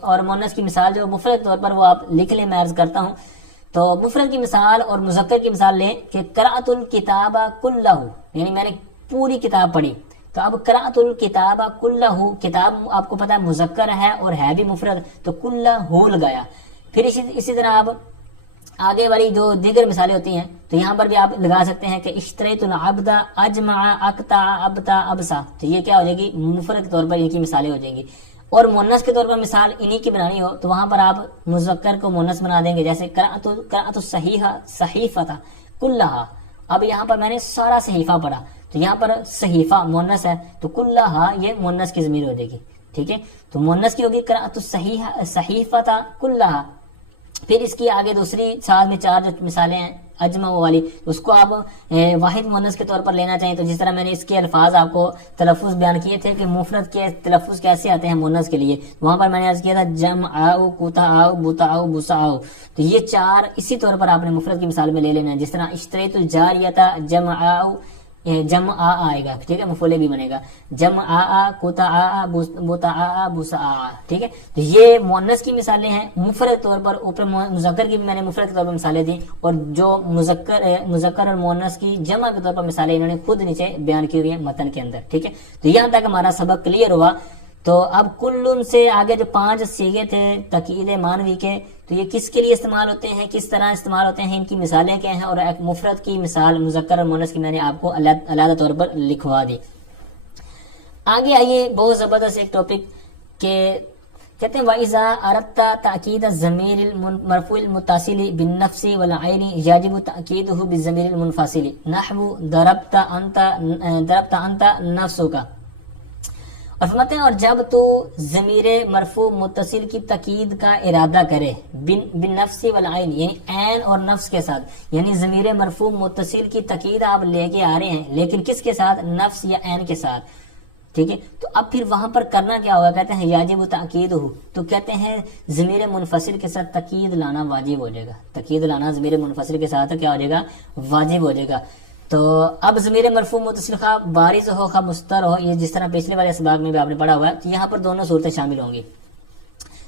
اور مؤنث کی مثال جو مفرد کے طور پر وہ آپ لکھ لیں، میں عرض کرتا ہوں۔ تو مفرد کی مثال اور مذکر کی مثال لیں کہ قرأت الکتاب کلہ، یعنی میں نے پوری کتاب پڑھی، تو اب قرأت الکتاب کلہ، کتاب آپ کو پتا ہے مذکر ہے اور ہے بھی مفرد، تو کلہ ہو لگایا۔ پھر اسی طرح اب آگے والی جو دیگر مثالیں ہوتی ہیں تو یہاں پر بھی آپ لگا سکتے ہیں کہ اشتریت العبد اجمع اقطع ابتا ابسا، تو یہ کیا ہو جائے گی، مفرد کے طور پر ان کی مثالیں ہو جائیں گی۔ اور مؤنث کے طور پر مثال انہی کی بنانی ہو تو وہاں پر آپ مذکر کو مؤنث بنا دیں گے، جیسے قرأت الصحیحہ صحیفۃ کلہا، اب یہاں پر میں نے سارا صحیفہ پڑھا، تو یہاں پر صحیفہ مؤنث ہے تو کلہا یہ مؤنث کی ضمیر ہو جائے گی، ٹھیک ہے، تو مؤنث کی ہوگی قرأت الصحیفۃ کلہا۔ پھر اس کی آگے دوسری ساتھ میں 4 جو مثالیں ہیں اجمع والی، اس کو آپ واحد مؤنث کے طور پر لینا چاہیں، تو جس طرح میں نے اس کے الفاظ آپ کو تلفظ بیان کیے تھے کہ مفرد کے تلفظ کیسے آتے ہیں مؤنث کے لیے، وہاں پر میں نے عرض کیا تھا جمعاء، قطعاء، بطعاء، بسعاء، تو یہ 4 اسی طور پر آپ نے مفرد کی مثال میں لے لینا ہے، جس طرح اشتریت الجاریۃ جمعاء، جمع آئے گا، ٹھیک ہے، مفعول بھی بنے گا، جمعاء، قطعاء، بطعاء، بسعاء، ٹھیک ہے، تو یہ مؤنث کی مثالیں ہیں مفرد طور پر، اوپر مذکر کی بھی میں نے مفرد کے طور پر مثالیں دی، اور جو مذکر اور مؤنث کی جمع کے طور پر مثالیں انہوں نے خود نیچے بیان کی ہوئی ہیں متن کے اندر، ٹھیک ہے۔ تو یہاں تک ہمارا سبق کلیئر ہوا۔ تو اب کل سے آگے جو 5 صیغے تھے تاکید معنوی کے، تو یہ کس کے لیے استعمال ہوتے ہیں، کس طرح استعمال ہوتے ہیں، ان کی مثالیں کیا ہیں، اور ایک مفرد کی مثال مذکر اور مؤنث کی میں نے آپ کو علیحدہ طور پر لکھوا دی۔ آگے آئیے بہت زبردست ایک ٹاپک کہ کہتے ہیں وَإِذَا أَرَدْتَ تَأْكِيدَ الضَّمِيرِ الْمَرْفُوعِ الْمُتَّصِلِ بِالنَّفْسِ وَالْعَيْنِ يَجِبُ تَأْكِيدُهُ بِالضَّمِيرِ الْمُنْفَصِلِ نَحْوُ ضَرَبْتَ أَنْتَ نَفْسُكَ، اور فرماتے ہیں اور جب تو ضمیر مرفوع متصل کی تاکید کا ارادہ کرے بالنفس والعین، یعنی عین اور نفس کے ساتھ، یعنی ضمیر مرفوع متصل کی تاکید آپ لے کے آ رہے ہیں لیکن کس کے ساتھ، نفس یا عین کے ساتھ، ٹھیک ہے. تو اب پھر وہاں پر کرنا کیا ہوگا, کہتے ہیں یاجب تاکید ہو, تو کہتے ہیں ضمیر منفصل کے ساتھ تاکید لانا واجب ہو جائے گا. تاکید لانا ضمیر منفصل کے ساتھ کیا ہو جائے گا, واجب ہو جائے گا. تو اب ضمیر مرفوع متصل خواہ بارز ہو خواہ مستر ہو, یہ جس طرح پچھلے والے اسباق میں بھی آپ نے پڑھا ہوا ہے, تو یہاں پر دونوں صورتیں شامل ہوں گی.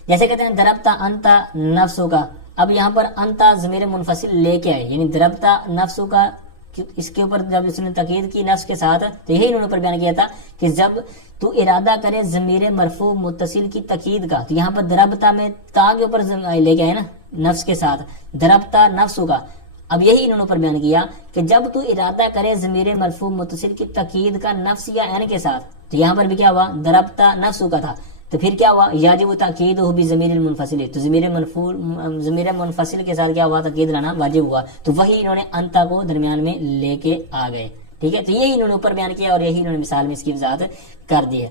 جیسے کہتے ہیں دربتا انتا نفسو کا, اب یہاں پر انتا ضمیر منفصل لے کے آئے, یعنی دربتا نفسو کا, اس کے اوپر جب اس نے تاکید کی نفس کے ساتھ, تو یہی انہوں نے پر بیان کیا تھا کہ جب تو ارادہ کرے ضمیر مرفوع متصل کی تاکید کا, تو یہاں پر دربتا میں تا کے اوپر لے کے آئے نا نفس کے ساتھ, دربتا نفسو کا. اب یہی انہوں نے پر بیان کیا کہ جب تو ارادہ کرے ضمیر مرفوع متصل کی تاکید کا نفس یا عین کے ساتھ, تو یہاں پر بھی کیا ہوا, دربتا نفسو کا تھا, تو پھر کیا ہوا, یاجب تاکید ہو بھی ضمیر المنفصل, تو ضمیر منفصل کے ساتھ کیا ہوا, تاکید لانا واجب ہوا. تو وہی انہوں نے انتا کو درمیان میں لے کے آ گئے. ٹھیک ہے, تو یہی انہوں نے اوپر بیان کیا اور یہی انہوں نے مثال میں اس کی وضاحت کر دی ہے.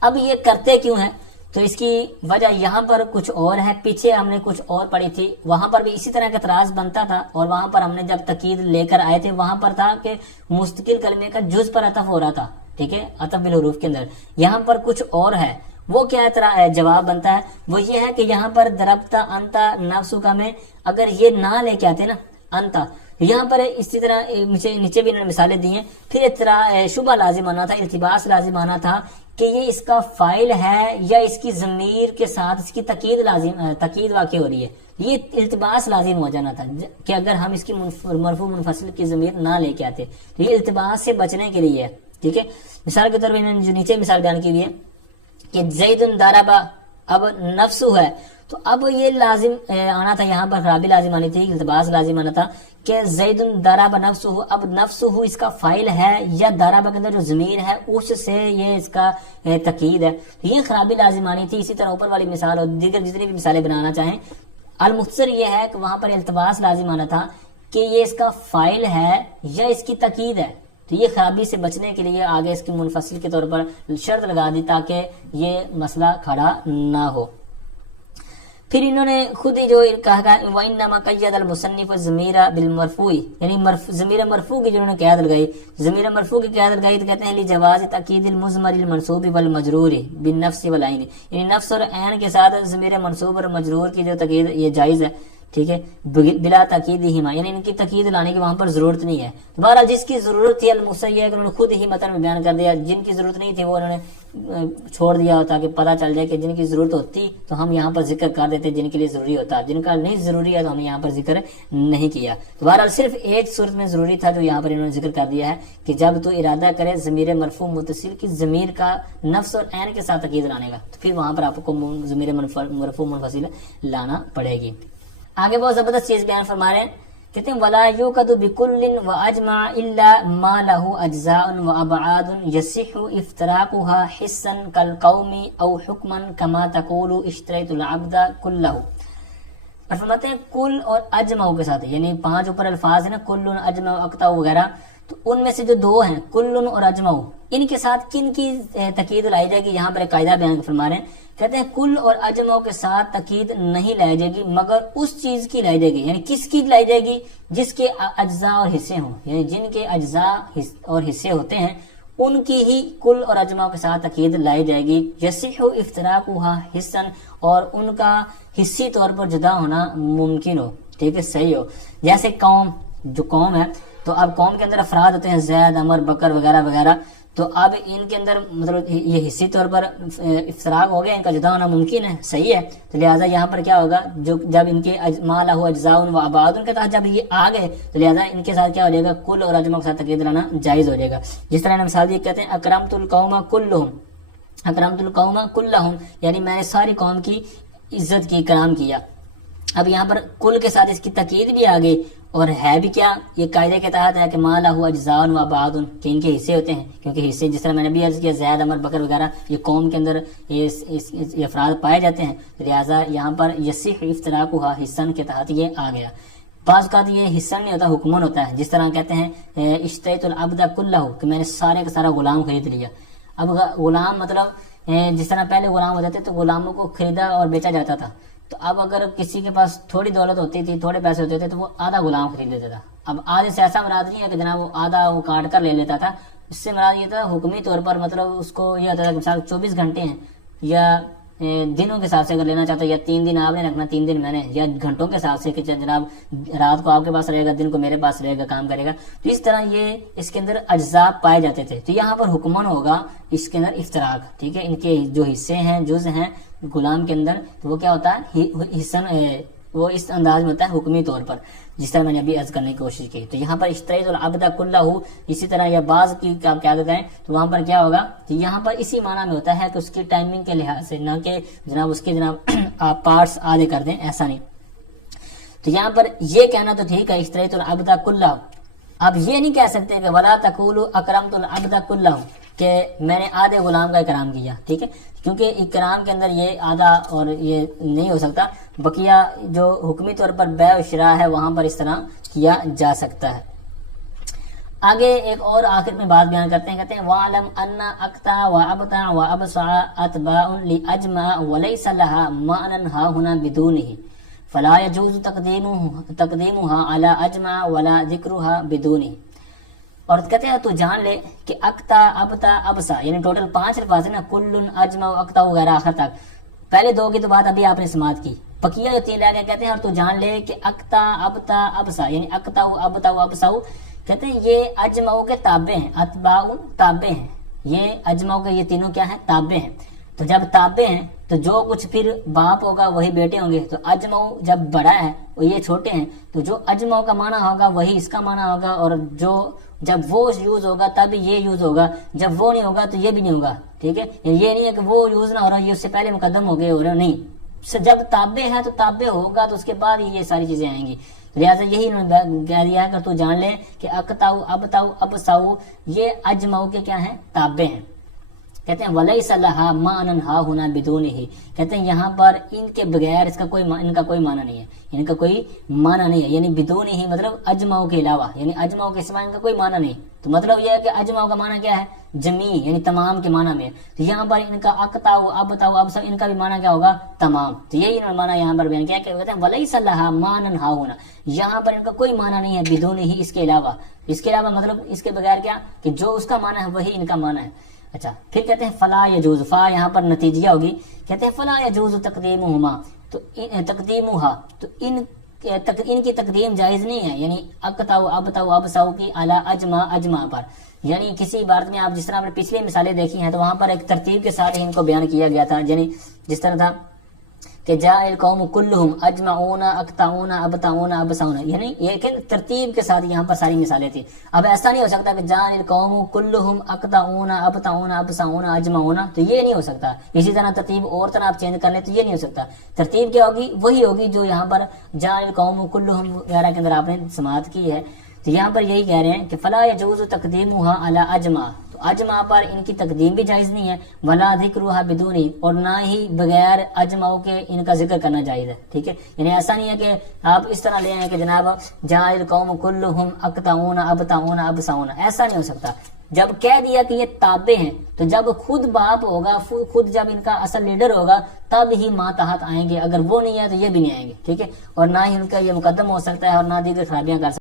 اب یہ کرتے کیوں ہیں, تو اس کی وجہ یہاں پر کچھ اور ہے, پیچھے ہم نے کچھ اور پڑھی تھی, وہاں پر بھی اسی طرح کا اعتراض بنتا تھا, اور وہاں پر ہم نے جب تاکید لے کر آئے تھے وہاں پر تھا کہ مستقل کلمے کا جز پر عطف ہو رہا تھا. ٹھیک ہے, عطف بالحروف کے اندر. یہاں پر کچھ اور ہے, وہ کیا جواب بنتا ہے, وہ یہ ہے کہ یہاں پر دربتا انتا نفسو کا میں اگر یہ نہ لے کے آتے نا انتا, یہاں پر اسی طرح نیچے بھی انہوں نے مثالیں دی ہیں. پھر شبہ لازم آنا تھا, التباس لازم آنا تھا کہ یہ اس کا فاعل ہے یا اس کی ضمیر کے ساتھ اس کی تاکید واقع ہو رہی ہے. یہ التباس لازم ہو جانا تھا کہ اگر ہم اس کی مرفوع منفصل کی ضمیر نہ لے کے آتے, تو یہ التباس سے بچنے کے لیے ہے. ٹھیک ہے, مثال کے طور پر انہوں نے جو نیچے مثال بیان کی ہوئی ہے کہ زید ضربا, اب نفسو ہے, تو اب یہ لازم آنا تھا, یہاں پر خرابی لازم آنی تھی, التباس لازم آنا تھا کہ زید ضربا نفسو, اب نفسو اس کا فاعل ہے یا ضربا کے اندر جو ضمیر ہے اس سے یہ اس کا تاکید ہے, یہ خرابی لازم آنی تھی. اسی طرح اوپر والی مثال اور دیگر جتنی بھی مثالیں بنانا چاہیں, المختصر یہ ہے کہ وہاں پر التباس لازم آنا تھا کہ یہ اس کا فاعل ہے یا اس کی تاکید ہے. تو یہ خرابی سے بچنے کے لیے آگے اس کی منفصل کے طور پر شرط لگا دی تاکہ یہ مسئلہ کھڑا نہ ہو. پھر انہوں نے خود ہی جو کہا وَإِنَّمَا قَيَّدَ الْمُصَنِّفُ الضَّمِيرَ بِالْمَرْفُوعِ, یعنی ضمیر مرفوع کی جنہوں نے قید لگائی, ضمیر مرفوع کی قید لگائی, تو کہتے ہیں لِجَوَازِ تَأْکِيدِ الْمُضْمَرِ الْمَنْصُوبِ وَالْمَجْرُورِ بِالنَّفْسِ وَالْعَيْنِ, یعنی نفس اور عین کے ساتھ ضمیر منصوب اور مجرور کی جو تاکید یہ جائز ہے. ٹھیک ہے, بلا تاکید ہما, یعنی ان کی تاکید لانے کی وہاں پر ضرورت نہیں ہے. بہرحال جس کی ضرورت تھی الموسیٰ یہ ہے کہ انہوں نے خود ہی متن میں بیان کر دیا, جن کی ضرورت نہیں تھی وہ انہوں نے چھوڑ دیا تاکہ پتہ چل جائے کہ جن کی ضرورت ہوتی تو ہم یہاں پر ذکر کر دیتے, جن کے لیے ضروری ہوتا, جن کا نہیں ضروری ہے تو ہم یہاں پر ذکر نہیں کیا. تو بہرحال صرف ایک صورت میں ضروری تھا جو یہاں پر انہوں نے ذکر کر دیا ہے کہ جب تو ارادہ کرے ضمیر مرفوع متصل کی ضمیر کا نفس اور عین کے ساتھ تاکید لانے کا, تو پھر وہاں پر آپ کو ضمیر مرفوع منفصل لانا پڑے گی. آگے بہت زبردست چیز بیان فرما رہے ہیں, کہتے ہیں وَلَا يُوْقَدُ بِكُلٍّ وَأَجْمَعَ إِلَّا مَا لَهُ أَجْزَاءٌ وَأَبْعَادٌ يَصِحُّ إِفْتِرَاقُهَا حِسًّا كَالْقَوْمِ أَوْ حُكْمًا كَمَا تَقُولُ اشْتَرَيْتُ الْعَبْدَ كُلَّهُ. اور فرماتے ہیں کل اور اجمع کے ساتھ, یعنی 5 اوپر الفاظ ہیں نا, کل اجمع اقطع وغیرہ, تو ان میں سے جو 2 ہیں کل اور اجمع, ان کے ساتھ کن کی تاکید لائی جائے گی, یہاں پر ایک قاعدہ بیان فرما رہے ہیں. کہتے ہیں کل اور اجمع کے ساتھ تاکید نہیں لائی جائے گی مگر اس چیز کی لائی جائے گی, یعنی کس کی لائی جائے گی, جس کے اجزاء اور حصے ہوں, یعنی جن کے اجزاء اور حصے ہوتے ہیں ان کی ہی کل اور اجمع کے ساتھ تاکید لائی جائے گی. یصح افتراقها حصا, اور ان کا حصی طور پر جدا ہونا ممکن ہو. ٹھیک ہے, صحیح ہو. جیسے قوم, جو قوم ہے, تو اب قوم کے اندر افراد ہوتے ہیں زید, عمر, بکر وغیرہ وغیرہ, تو اب ان کے اندر مطلب یہ حصی طور پر افتراق ہو گیا, ان کا جدا ہونا ممکن ہے, صحیح ہے. تو لہٰذا یہاں پر کیا ہوگا, جب ان کے ما لہ اجزاء و ابعاد کے تحت جب یہ آ گئے تو لہٰذا ان کے ساتھ کیا ہو جائے گا, کل اور اجمع کے ساتھ تاکید لانا جائز ہو جائے گا. جس طرح مثال یہ کہتے ہیں اکرمت القوم کلہم, اکرمت القوم کلہم, یعنی میں نے ساری قوم کی عزت کی, کرام کیا. اب یہاں پر کل کے ساتھ اس کی تاکید بھی آ گئی, اور ہے بھی کیا, یہ قاعدے کے تحت ہے کہ ما لہ اجزاء و ابعاد, کہ ان کے حصے ہوتے ہیں, کیونکہ حصے جس طرح میں نے بھی عرض کیا زید, عمر, بکر وغیرہ یہ قوم کے اندر یہ افراد پائے جاتے ہیں, لہٰذا یہاں پر یصح افتراقها حصن کے تحت یہ آ گیا. بعض اوقات یہ حصہ نہیں ہوتا, حکمن ہوتا ہے. جس طرح کہتے ہیں اشتریت العبد کلہ, کہ میں نے سارے کا سارا غلام خرید لیا. اب غلام مطلب جس طرح پہلے غلام ہو جاتے تو غلاموں کو خریدا اور بیچا جاتا تھا, تو اب اگر کسی کے پاس تھوڑی دولت ہوتی تھی, تھوڑے پیسے ہوتے تھے, تو وہ آدھا غلام خرید لیتا تھا. اب آدھے سے ایسا مراد نہیں ہے کہ جناب وہ آدھا وہ کاٹ کر لے لیتا تھا, اس سے مراد یہ تھا حکمی طور پر، مطلب اس کو یہ ہوتا ہے کہ مثال 24 گھنٹے ہیں یا دنوں کے حساب سے اگر لینا چاہتا ہے، یا 3 دن آپ نے رکھنا 3 دن میں نے، یا گھنٹوں کے حساب سے کہ جناب رات کو آپ کے پاس رہے گا، دن کو میرے پاس رہے گا، کام کرے گا، تو اس طرح یہ اس کے اندر اجزاء پائے جاتے تھے. تو یہاں پر حکمن ہوگا اس کے اندر افتراق، ٹھیک ہے. ان کے جو حصے ہیں، جز ہیں غلام کے اندر، تو وہ کیا ہوتا ہے حصن، وہ اس انداز میں ہوتا ہے حکمی طور پر، جس طرح میں نے ابھی عرض کرنے کی کوشش کی. تو یہاں پر اشتریت العبد کلہ، اسی طرح یا بعض کی آپ کیا کہتے ہیں، تو وہاں پر کیا ہوگا، تو یہاں پر اسی معنی میں ہوتا ہے کہ اس کی ٹائمنگ کے لحاظ سے، نہ کہ جناب اس کے جناب آپ پارٹس آدھے کر دیں، ایسا نہیں. تو یہاں پر یہ کہنا تو ٹھیک ہے اشتریت العبد کلہ. اب یہ نہیں کہہ سکتے کہ ولا تقولوا اکرمت العبد کلہ، کہ میں نے آدھے غلام کا اکرام کیا، ٹھیک ہے، کیونکہ اکرام کے اندر یہ آدھا اور یہ نہیں ہو سکتا. بقیہ جو حکمی طور پر بیع و شراء ہے وہاں پر اس طرح کیا جا سکتا ہے. آگے ایک اور آخر میں بات بیان کرتے ہیں، کہتے ہیں وَعْلَمْ أَنَّ أَقْطَعَ وَأَبْطَعَ وَأَبْصَعَ أَتْبَاعٌ لِأَجْمَعَ وَلَيْسَ لَهَا مَعْنًى هَاهُنَا بِدُونِهِ فَلَا يَجُوزُ تَقْدِيمُهَا عَلَى أَجْمَعَ وَلَا ذِكْرُهَا بِدُونِهِ. اور کہتے ہیں تو جان لے کہ اقتا ابتا ابسا، یعنی ٹوٹل 5 الفاظ ہیں نا، کل اجمع اقتا وغیرہ آخر تک. پہلے 2 کی تو بات ابھی آپ نے سماعت کی، بقیہ جو 3 رہ گئے کہتے ہیں اور تو جان لے کہ اقتا ابتا ابسا، یعنی اقتا ابتا ابسا، کہتے ہیں یہ اجمع کے تابع ہیں، اتباع تابع ہیں. یہ اجمع کے یہ تینوں کیا ہیں، تابع ہیں. تو جب تابع ہیں تو جو کچھ پھر باپ ہوگا وہی بیٹے ہوں گے. تو اجمع جب بڑا ہے اور یہ چھوٹے ہیں، تو جو اجمع کا معنی ہوگا وہی اس کا معنی ہوگا، اور جو جب وہ یوز ہوگا تب یہ یوز ہوگا، جب وہ نہیں ہوگا تو یہ بھی نہیں ہوگا، ٹھیک ہے. یہ نہیں ہے کہ وہ یوز نہ ہو رہا، یہ اس سے پہلے مقدم ہو گئے ہو رہے، نہیں. جب تابع ہے تو تابع ہوگا تو اس کے بعد یہ ساری چیزیں آئیں گی. لہٰذا یہی انہوں نے کہہ دیا ہے کہ تو جان لے کہ اقتاؤ ابتاؤ ابساؤ یہ اجمع کے کیا ہیں، تابع ہیں. کہتے ہیں وَلَيْسَ لَهَا مَعْنًى هَاهُنَا بِدُونِهِ، کہتے ہیں یہاں پر ان کے بغیر اس کا کوئی ان کا کوئی معنی نہیں ہے، ان کا کوئی معنی نہیں ہے. یعنی بدونہ مطلب اجمع کے علاوہ، یعنی اجمع کے سوا ان کا کوئی معنی نہیں. تو مطلب یہ ہے کہ اجمع کا معنی کیا ہے، جمیع، یعنی تمام کے معنی میں. تو یہاں پر ان کا اقطاع ابتاع ابسا ان کا بھی معنی کیا ہوگا، تمام. تو یہی انہوں نے معنی یہاں پر بیان کیا کہ کہتے ہیں وَلَيْسَ لَهَا مَعْنًى هَاهُنَا، یہاں پر ان کا کوئی معنی نہیں ہے، بدونہ اس کے علاوہ. اس کے علاوہ مطلب اس کے بغیر کیا، کہ جو اس کا معنی ہے وہی ان کا معنی ہے. اچھا پھر کہتے ہیں فلا یجوز، فا یہاں پر نتیجہ ہوگی، کہتے ہیں فلا یجوز تقدیمہما، تو تقدیمہا، تو ان کی تقدیم جائز نہیں ہے، یعنی اقتاؤ ابتاؤ ابساؤ کی اعلی اجمع پر. یعنی کسی عبارت میں آپ جس طرح آپ نے پچھلی مثالیں دیکھی ہیں تو وہاں پر ایک ترتیب کے ساتھ ہی ان کو بیان کیا گیا تھا. یعنی جس طرح تھا کہ جاء القوم کلہم اجمعون اقطعون ابتعون ابسعون، یعنی یہ کہ ترتیب کے ساتھ یہاں پر ساری مثالیں تھیں. اب ایسا نہیں ہو سکتا کہ جاء القوم کلہم اقطعون ابتعون ابسعون اجمعون، تو یہ نہیں ہو سکتا. اسی طرح ترتیب اور طرح آپ چینج کر لیں تو یہ نہیں ہو سکتا. ترتیب کیا ہوگی، وہی ہوگی جو یہاں پر جاء القوم کلہم وغیرہ کے اندر آپ نے سماعت کی ہے. تو یہاں پر یہی کہہ رہے ہیں کہ فلا یجوز تقدیمها علی اجمع، تو اجمع پر ان کی تقدیم بھی جائز نہیں ہے، ولا ذکرها بدونی، اور نہ ہی بغیر اجمع کے ان کا ذکر کرنا جائز ہے. ٹھیک ہے، یعنی ایسا نہیں ہے کہ آپ اس طرح لے آئیں کہ جناب جاء القوم کلہم اقطعون ابتعون ابسعون، ایسا نہیں ہو سکتا. جب کہہ دیا کہ یہ تابع ہیں تو جب خود باپ ہوگا، خود جب ان کا اصل لیڈر ہوگا تب ہی ماتحت آئیں گے، اگر وہ نہیں ہے تو یہ بھی نہیں آئیں گے. ٹھیک ہے، اور نہ ہی ان کا یہ مقدم ہو سکتا ہے اور نہ دیگر خرابیاں کر سکتا ہے.